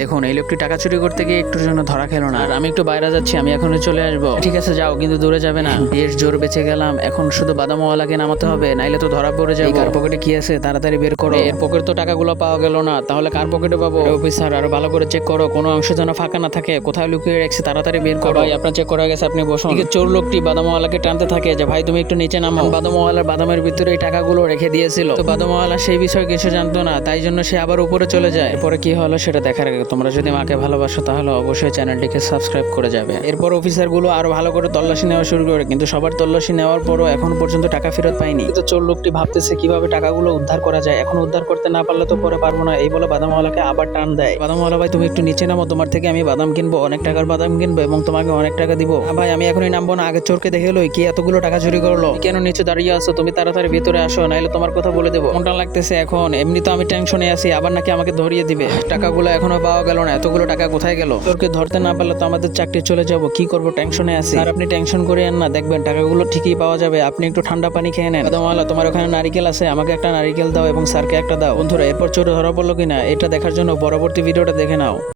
দেখুন এই লোকটি টাকা চুরি করতে গিয়ে একটুর জন্য ধরা খেলো না। আর আমি একটু বাইরে যাচ্ছি, আমি এখনই চলে আসবো। ঠিক আছে যাও, কিন্তু দূরে যাবে না। বেশ জোর বেঁচে গেলাম, এখন শুধু বাদামওয়ালাকে নামাতে হবে, নাইলে তো ধরা পড়ে যাবে। কার পকেটে কি আছে তাড়াতাড়ি বের করো। এর পকেটে তো টাকাগুলো পাওয়া গেল না, তাহলে কার পকেটে পাবো? অফিসার আরো ভালো করে চেক করো, কোনো অংশ যেন ফাঁকা না থাকে। কোথায় লুকিয়ে রাখছে তাড়াতাড়ি বের করো। ভাই আপনার চেক করা গেছে, আপনি বসুন। এদিকে চোর লোকটি বাদামওয়ালাকে টানতে থাকে যে ভাই তুমি একটু নিচে নামো। বাদামওয়ালার বাদামের ভিতরে এই টাকাগুলো রেখে দিয়েছিল, তো বাদামওয়ালা সেই বিষয়ে কিছু জানতো না, তাই জন্য সে আবার উপরে চলে যায়। এরপরে কি হলো সেটা দেখার আগে তোমরা যদি মাকে ভালোবাসো তাহলে অবশ্যই চ্যানেলটিকে সাবস্ক্রাইব করে যাবে। এরপর অফিসারগুলো আরো ভালো করে তল্লাশি নেওয়া শুরু করে, কিন্তু সবার তল্লাশি নেওয়ার পরও এখন পর্যন্ত টাকা ফেরত পায়নি। তো চোর লোকটি ভাবতেছে কিভাবে টাকাগুলো উদ্ধার করা যায়। এখন উদ্ধার করতে না পারলে তো পরে পারবো না, এই বলে বাদামওয়ালাকে আবার টান দেয়। বাদামওয়ালা ভাই তুমি একটু নিচে নামো, তোমার থেকে আমি বাদাম কিনবো, অনেক টাকার বাদাম কিনবো এবং তোমাকে অনেক টাকা দিব। ভাই আমি এখনই নামবো না, আগে চোরকে দেখে লই কি এতগুলো টাকা চুরি করলো। কেন নিচে দাঁড়িয়ে আছো, তুমি তাড়াতাড়ি ভিতরে আসো, নাইলে তোমার কথা বলে দেবো। কোনটা লাগতেছে এখন, এমনি তো আমি টেনশনে আছি, আবার নাকি আমাকে ধরিয়ে দিবে। টাকাগুলো এখনো পাওয়া গেল না, এতগুলো টাকা কোথায় গেল? চোরকে ধরতে না পারলে তো আমাদের চাকরি চলে যাবো, কি করবো, টেনশনে আছি। আর আপনি টেনশন করিয়েন না, দেখবেন টাকাগুলো ঠিকই পাওয়া যাবে, আপনি একটু ঠান্ডা পানি খেয়ে নেন। বাদামওয়ালা তোমার ওখানে নারিকেল আছে, আমাকে একটা নারিকেল দাও এবং স্যারকে একটা দাও। বন্ধুরা এরপর চোর ধরা পড়লো কিনা এটা দেখার জন্য পরবর্তী ভিডিওটা দেখে নাও।